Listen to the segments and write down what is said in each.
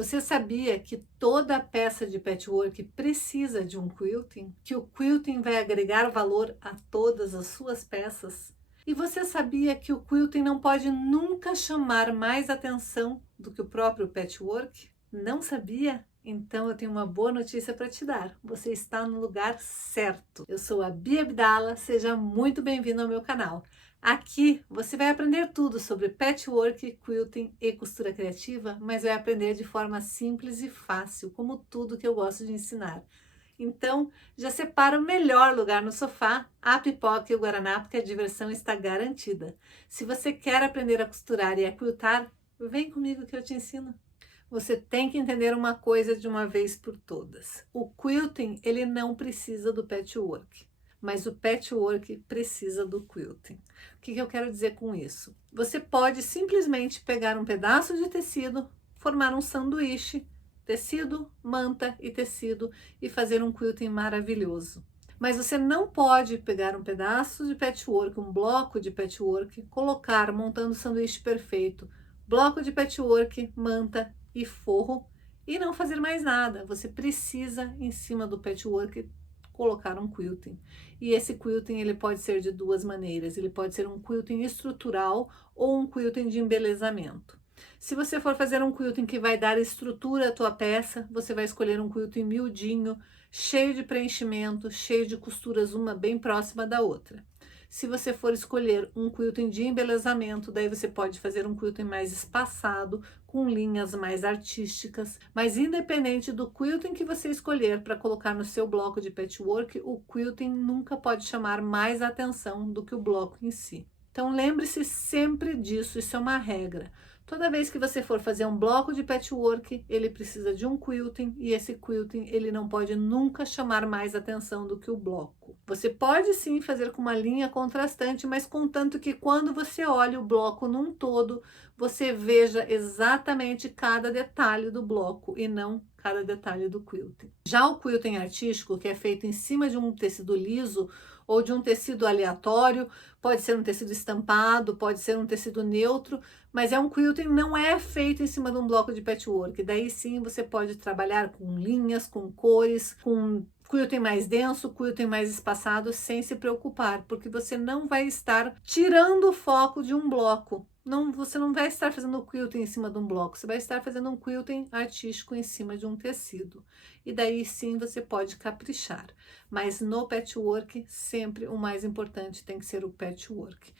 Você sabia que toda peça de patchwork precisa de um quilting? Que o quilting vai agregar valor a todas as suas peças? E você sabia que o quilting não pode nunca chamar mais atenção do que o próprio patchwork? Não sabia? Então eu tenho uma boa notícia para te dar. Você está no lugar certo. Eu sou a Bia Abdala, seja muito bem-vindo ao meu canal. Aqui você vai aprender tudo sobre patchwork, quilting e costura criativa, mas vai aprender de forma simples e fácil, como tudo que eu gosto de ensinar. Então, já separa o melhor lugar no sofá, a pipoca e o guaraná, porque a diversão está garantida. Se você quer aprender a costurar e a quiltar, vem comigo que eu te ensino. Você tem que entender uma coisa de uma vez por todas. O quilting, ele não precisa do patchwork, mas o patchwork precisa do quilting. O que eu quero dizer com isso? Você pode simplesmente pegar um pedaço de tecido, formar um sanduíche, tecido, manta e tecido, e fazer um quilting maravilhoso. Mas você não pode pegar um pedaço de patchwork, um bloco de patchwork, colocar montando o sanduíche perfeito, bloco de patchwork, manta e forro, e não fazer mais nada. Você precisa, em cima do patchwork, colocar um quilting. E esse quilting ele pode ser de duas maneiras. Ele pode ser um quilting estrutural ou um quilting de embelezamento. Se você for fazer um quilting que vai dar estrutura à tua peça, você vai escolher um quilting miudinho, cheio de preenchimento, cheio de costuras, uma bem próxima da outra. Se você for escolher um quilting de embelezamento, daí você pode fazer um quilting mais espaçado, com linhas mais artísticas. Mas independente do quilting que você escolher para colocar no seu bloco de patchwork, o quilting nunca pode chamar mais atenção do que o bloco em si. Então lembre-se sempre disso, isso é uma regra. Toda vez que você for fazer um bloco de patchwork, ele precisa de um quilting e esse quilting ele não pode nunca chamar mais atenção do que o bloco. Você pode sim fazer com uma linha contrastante, mas contanto que quando você olha o bloco num todo, você veja exatamente cada detalhe do bloco e não cada detalhe do quilting. Já o quilting artístico, que é feito em cima de um tecido liso ou de um tecido aleatório, pode ser um tecido estampado, pode ser um tecido neutro, mas é um quilting, não é feito em cima de um bloco de patchwork. Daí sim você pode trabalhar com linhas, com cores, com quilting mais denso, quilting mais espaçado, sem se preocupar, porque você não vai estar tirando o foco de um bloco. Não, você não vai estar fazendo quilting em cima de um bloco, você vai estar fazendo um quilting artístico em cima de um tecido. E daí sim você pode caprichar. Mas no patchwork, sempre o mais importante tem que ser o patchwork.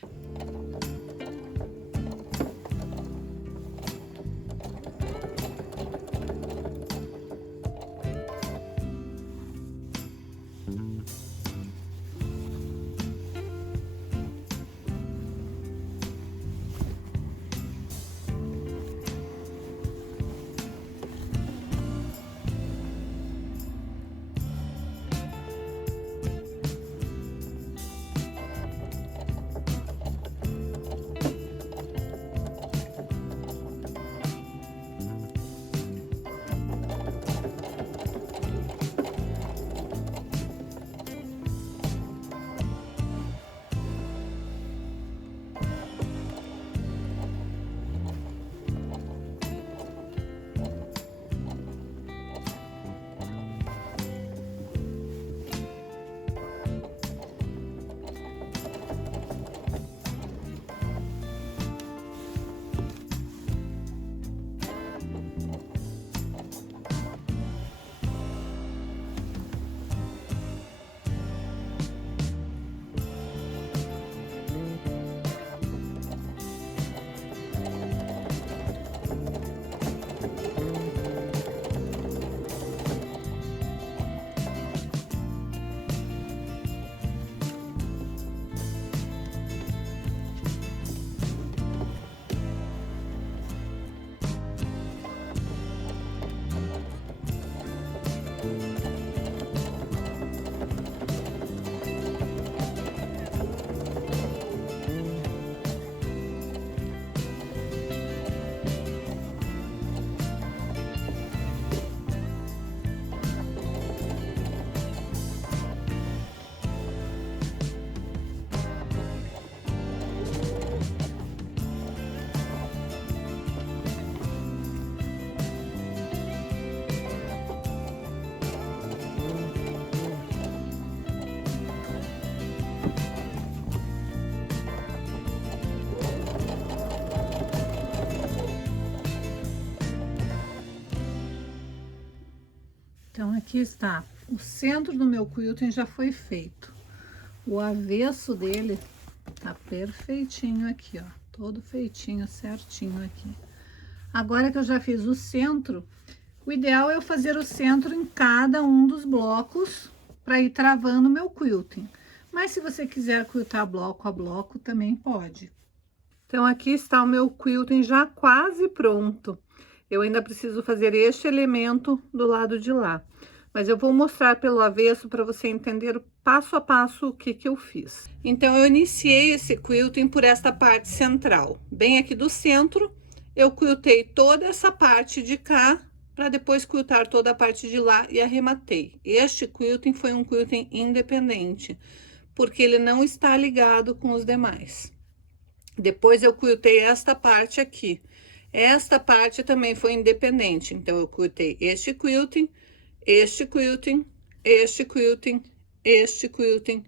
Então, aqui está. O centro do meu quilting já foi feito. O avesso dele tá perfeitinho aqui, ó. Todo feitinho, certinho aqui. Agora que eu já fiz o centro, o ideal é eu fazer o centro em cada um dos blocos para ir travando o meu quilting. Mas se você quiser quiltar bloco a bloco, também pode. Então, aqui está o meu quilting já quase pronto. Eu ainda preciso fazer este elemento do lado de lá. Mas eu vou mostrar pelo avesso para você entender passo a passo o que eu fiz. Então, eu iniciei esse quilting por esta parte central. Bem aqui do centro, eu quiltei toda essa parte de cá, para depois quiltar toda a parte de lá e arrematei. Este quilting foi um quilting independente, porque ele não está ligado com os demais. Depois eu quiltei esta parte aqui. Esta parte também foi independente, então eu quiltei este quilting, este quilting, este quilting, este quilting.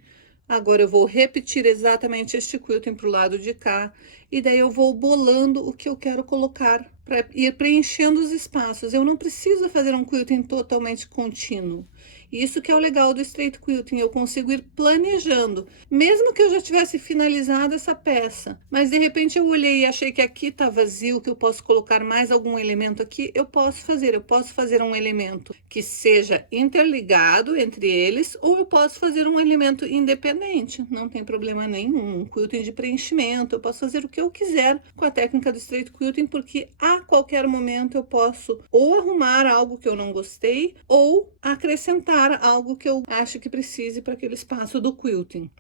Agora eu vou repetir exatamente este quilting pro lado de cá, e daí eu vou bolando o que eu quero colocar para ir preenchendo os espaços. Eu não preciso fazer um quilting totalmente contínuo. Isso que é o legal do straight quilting, eu consigo ir planejando, mesmo que eu já tivesse finalizado essa peça, mas de repente eu olhei e achei que aqui tá vazio, que eu posso colocar mais algum elemento aqui, eu posso fazer um elemento que seja interligado entre eles, ou eu posso fazer um elemento independente, não tem problema nenhum, um quilting de preenchimento, eu posso fazer o que eu quiser com a técnica do straight quilting, porque a qualquer momento eu posso ou arrumar algo que eu não gostei, ou acrescentar algo que eu acho que precise para aquele espaço do quilting.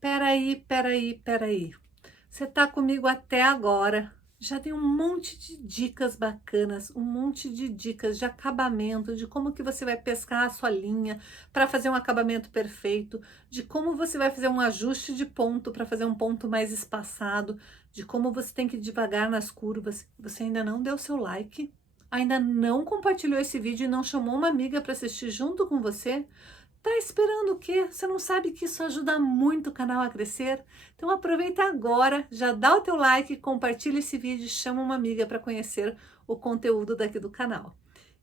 Peraí. Você tá comigo até agora. Já tem um monte de dicas bacanas, um monte de dicas de acabamento, de como que você vai pescar a sua linha para fazer um acabamento perfeito, de como você vai fazer um ajuste de ponto para fazer um ponto mais espaçado, de como você tem que ir devagar nas curvas. Você ainda não deu seu like? Ainda não compartilhou esse vídeo e não chamou uma amiga para assistir junto com você? Tá esperando o quê? Você não sabe que isso ajuda muito o canal a crescer? Então aproveita agora, já dá o teu like, compartilha esse vídeo e chama uma amiga para conhecer o conteúdo daqui do canal.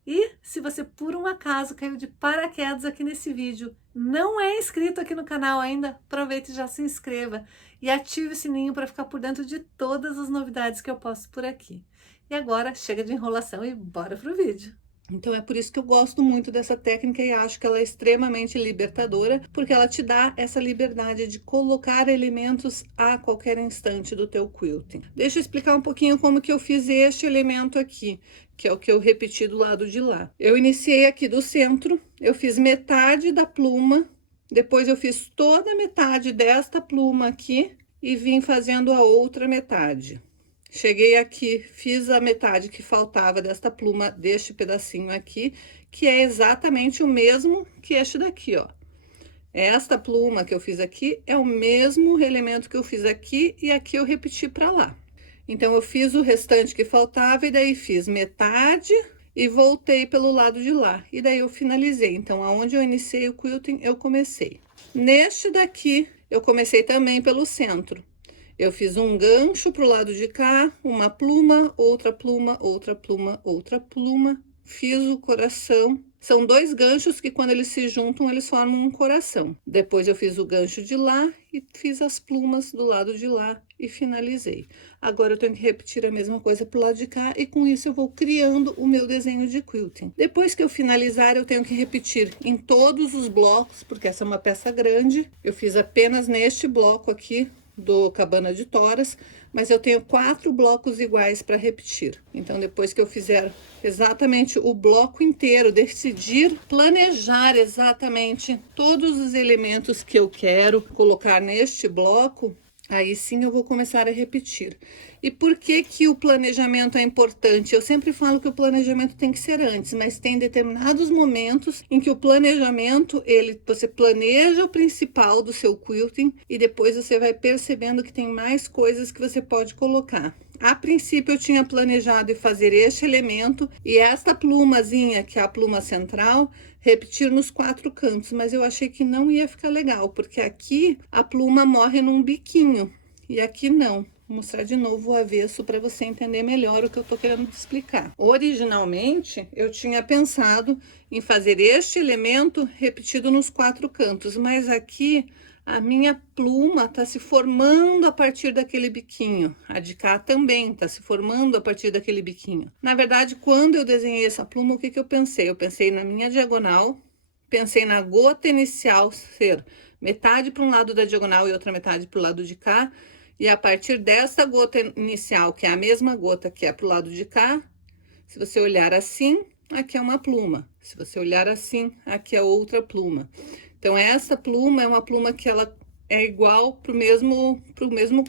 E se você por um acaso caiu de paraquedas aqui nesse vídeo, não é inscrito aqui no canal ainda, aproveite e já se inscreva e ative o sininho para ficar por dentro de todas as novidades que eu posto por aqui. E agora chega de enrolação e bora pro vídeo. Então é por isso que eu gosto muito dessa técnica e acho que ela é extremamente libertadora, porque ela te dá essa liberdade de colocar elementos a qualquer instante do teu quilting. Deixa eu explicar um pouquinho como que eu fiz este elemento aqui, que é o que eu repeti do lado de lá. Eu iniciei aqui do centro, eu fiz metade da pluma, depois eu fiz toda a metade desta pluma aqui e vim fazendo a outra metade. Cheguei aqui, fiz a metade que faltava desta pluma, deste pedacinho aqui, que é exatamente o mesmo que este daqui, ó. Esta pluma que eu fiz aqui é o mesmo elemento que eu fiz aqui e aqui eu repeti para lá. Então, eu fiz o restante que faltava e daí fiz metade e voltei pelo lado de lá. E daí eu finalizei. Então, aonde eu iniciei o quilting, eu comecei. Neste daqui, eu comecei também pelo centro. Eu fiz um gancho pro lado de cá, uma pluma, outra pluma, outra pluma, outra pluma. Fiz o coração. São dois ganchos que quando eles se juntam, eles formam um coração. Depois eu fiz o gancho de lá e fiz as plumas do lado de lá e finalizei. Agora eu tenho que repetir a mesma coisa pro lado de cá e com isso eu vou criando o meu desenho de quilting. Depois que eu finalizar, eu tenho que repetir em todos os blocos, porque essa é uma peça grande. Eu fiz apenas neste bloco aqui do cabana de toras, mas eu tenho 4 blocos iguais para repetir. Então, depois que eu fizer exatamente o bloco inteiro, decidir, planejar exatamente todos os elementos que eu quero colocar neste bloco, aí sim eu vou começar a repetir. E por que que o planejamento é importante? Eu sempre falo que o planejamento tem que ser antes, mas tem determinados momentos em que o planejamento, você planeja o principal do seu quilting e depois você vai percebendo que tem mais coisas que você pode colocar. A princípio eu tinha planejado fazer este elemento e esta plumazinha, que é a pluma central, repetir nos 4 cantos, mas eu achei que não ia ficar legal, porque aqui a pluma morre num biquinho e aqui não. Vou mostrar de novo o avesso para você entender melhor o que eu tô querendo te explicar. Originalmente, eu tinha pensado em fazer este elemento repetido nos 4 cantos, mas aqui a minha pluma tá se formando a partir daquele biquinho. A de cá também tá se formando a partir daquele biquinho. Na verdade, quando eu desenhei essa pluma, o que que eu pensei? Eu pensei na minha diagonal, pensei na gota inicial ser metade para um lado da diagonal e outra metade para o lado de cá. E a partir dessa gota inicial, que é a mesma gota que é pro lado de cá, se você olhar assim, aqui é uma pluma. Se você olhar assim, aqui é outra pluma. Então, essa pluma é uma pluma que ela é igual pro mesmo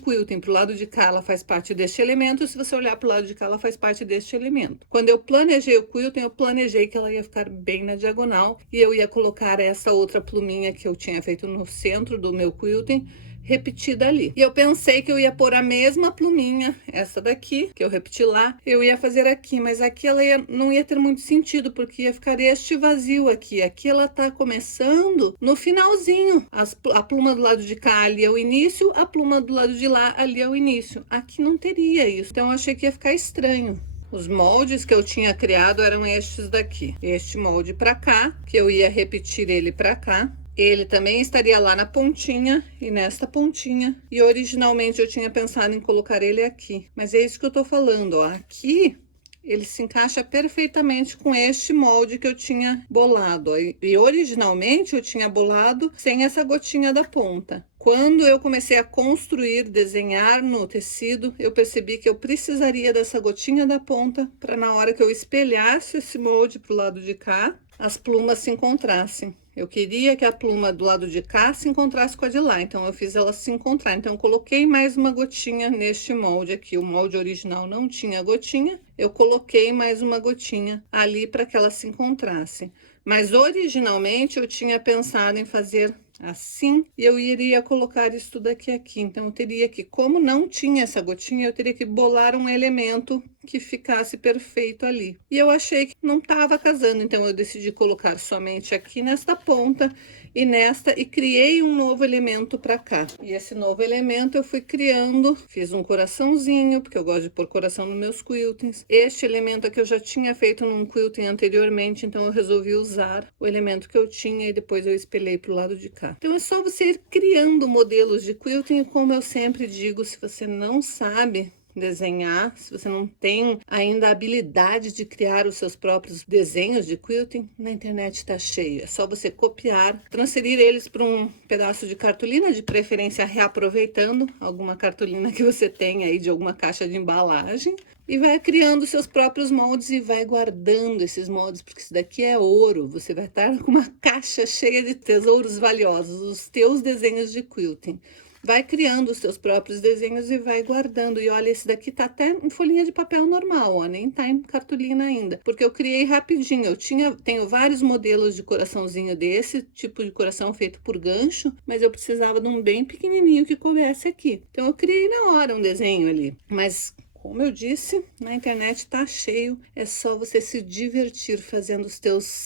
quilting. Pro lado de cá, ela faz parte deste elemento. Se você olhar pro lado de cá, ela faz parte deste elemento. Quando eu planejei o quilting, eu planejei que ela ia ficar bem na diagonal. E eu ia colocar essa outra pluminha que eu tinha feito no centro do meu quilting, repetida ali. E eu pensei que eu ia pôr a mesma pluminha, essa daqui, que eu repeti lá, eu ia fazer aqui, mas aqui ela não ia ter muito sentido, porque ia ficar este vazio aqui. Aqui ela tá começando no finalzinho. A pluma do lado de cá ali é o início, a pluma do lado de lá ali é o início. Aqui não teria isso, então eu achei que ia ficar estranho. Os moldes que eu tinha criado eram estes daqui. Este molde pra cá, que eu ia repetir ele pra cá. Ele também estaria lá na pontinha e nesta pontinha. E originalmente eu tinha pensado em colocar ele aqui. Mas é isso que eu tô falando, ó. Aqui ele se encaixa perfeitamente com este molde que eu tinha bolado, ó. E originalmente eu tinha bolado sem essa gotinha da ponta. Quando eu comecei a construir, desenhar no tecido, eu percebi que eu precisaria dessa gotinha da ponta para na hora que eu espelhasse esse molde pro lado de cá, as plumas se encontrassem. Eu queria que a pluma do lado de cá se encontrasse com a de lá, então eu fiz ela se encontrar. Então eu coloquei mais uma gotinha neste molde aqui. O molde original não tinha gotinha, eu coloquei mais uma gotinha ali para que ela se encontrasse. Mas originalmente eu tinha pensado em fazer assim, e eu iria colocar isso tudo aqui. Então, eu teria que, como não tinha essa gotinha, eu teria que bolar um elemento que ficasse perfeito ali. E eu achei que não estava casando, então eu decidi colocar somente aqui nesta ponta e nesta, e criei um novo elemento para cá. E esse novo elemento eu fui criando, fiz um coraçãozinho, porque eu gosto de pôr coração nos meus quiltings. Este elemento aqui eu já tinha feito num quilting anteriormente, então eu resolvi usar o elemento que eu tinha e depois eu espelhei pro lado de cá. Então é só você ir criando modelos de quilting, como eu sempre digo, se você não sabe desenhar, se você não tem ainda a habilidade de criar os seus próprios desenhos de quilting, na internet está cheio. É só você copiar, transferir eles para um pedaço de cartolina, de preferência reaproveitando alguma cartolina que você tenha aí de alguma caixa de embalagem, e vai criando seus próprios moldes e vai guardando esses moldes, porque isso daqui é ouro. Você vai estar com uma caixa cheia de tesouros valiosos, os teus desenhos de quilting. Vai criando os seus próprios desenhos e vai guardando. E olha, esse daqui tá até em folhinha de papel normal, ó, nem tá em cartolina ainda, porque eu criei rapidinho. Tenho vários modelos de coraçãozinho desse tipo de coração feito por gancho, mas eu precisava de um bem pequenininho que coubesse aqui. Então eu criei na hora um desenho ali, mas como eu disse, na internet tá cheio, é só você se divertir fazendo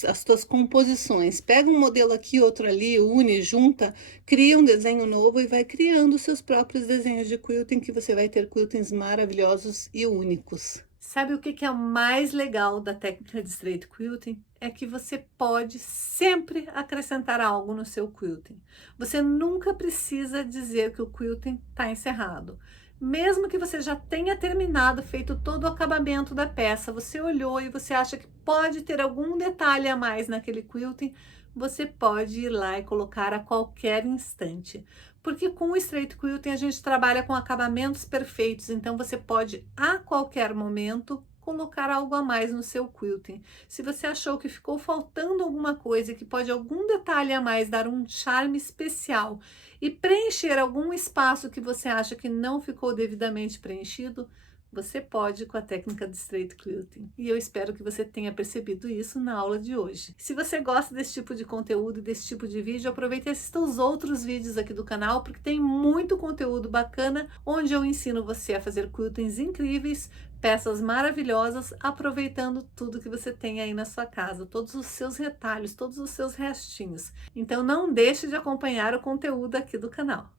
as tuas composições. Pega um modelo aqui, outro ali, une, junta, cria um desenho novo e vai criando os seus próprios desenhos de quilting, que você vai ter quiltings maravilhosos e únicos. Sabe o que é o mais legal da técnica de straight quilting? É que você pode sempre acrescentar algo no seu quilting. Você nunca precisa dizer que o quilting está encerrado. Mesmo que você já tenha terminado, feito todo o acabamento da peça, você olhou e você acha que pode ter algum detalhe a mais naquele quilting, você pode ir lá e colocar a qualquer instante. Porque com o straight quilting a gente trabalha com acabamentos perfeitos, então você pode a qualquer momento colocar algo a mais no seu quilting. Se você achou que ficou faltando alguma coisa, que pode algum detalhe a mais dar um charme especial e preencher algum espaço que você acha que não ficou devidamente preenchido, você pode com a técnica de straight quilting. E eu espero que você tenha percebido isso na aula de hoje. Se você gosta desse tipo de conteúdo e desse tipo de vídeo, aproveite e assista os outros vídeos aqui do canal, porque tem muito conteúdo bacana, onde eu ensino você a fazer quiltings incríveis, peças maravilhosas, aproveitando tudo que você tem aí na sua casa, todos os seus retalhos, todos os seus restinhos. Então não deixe de acompanhar o conteúdo aqui do canal.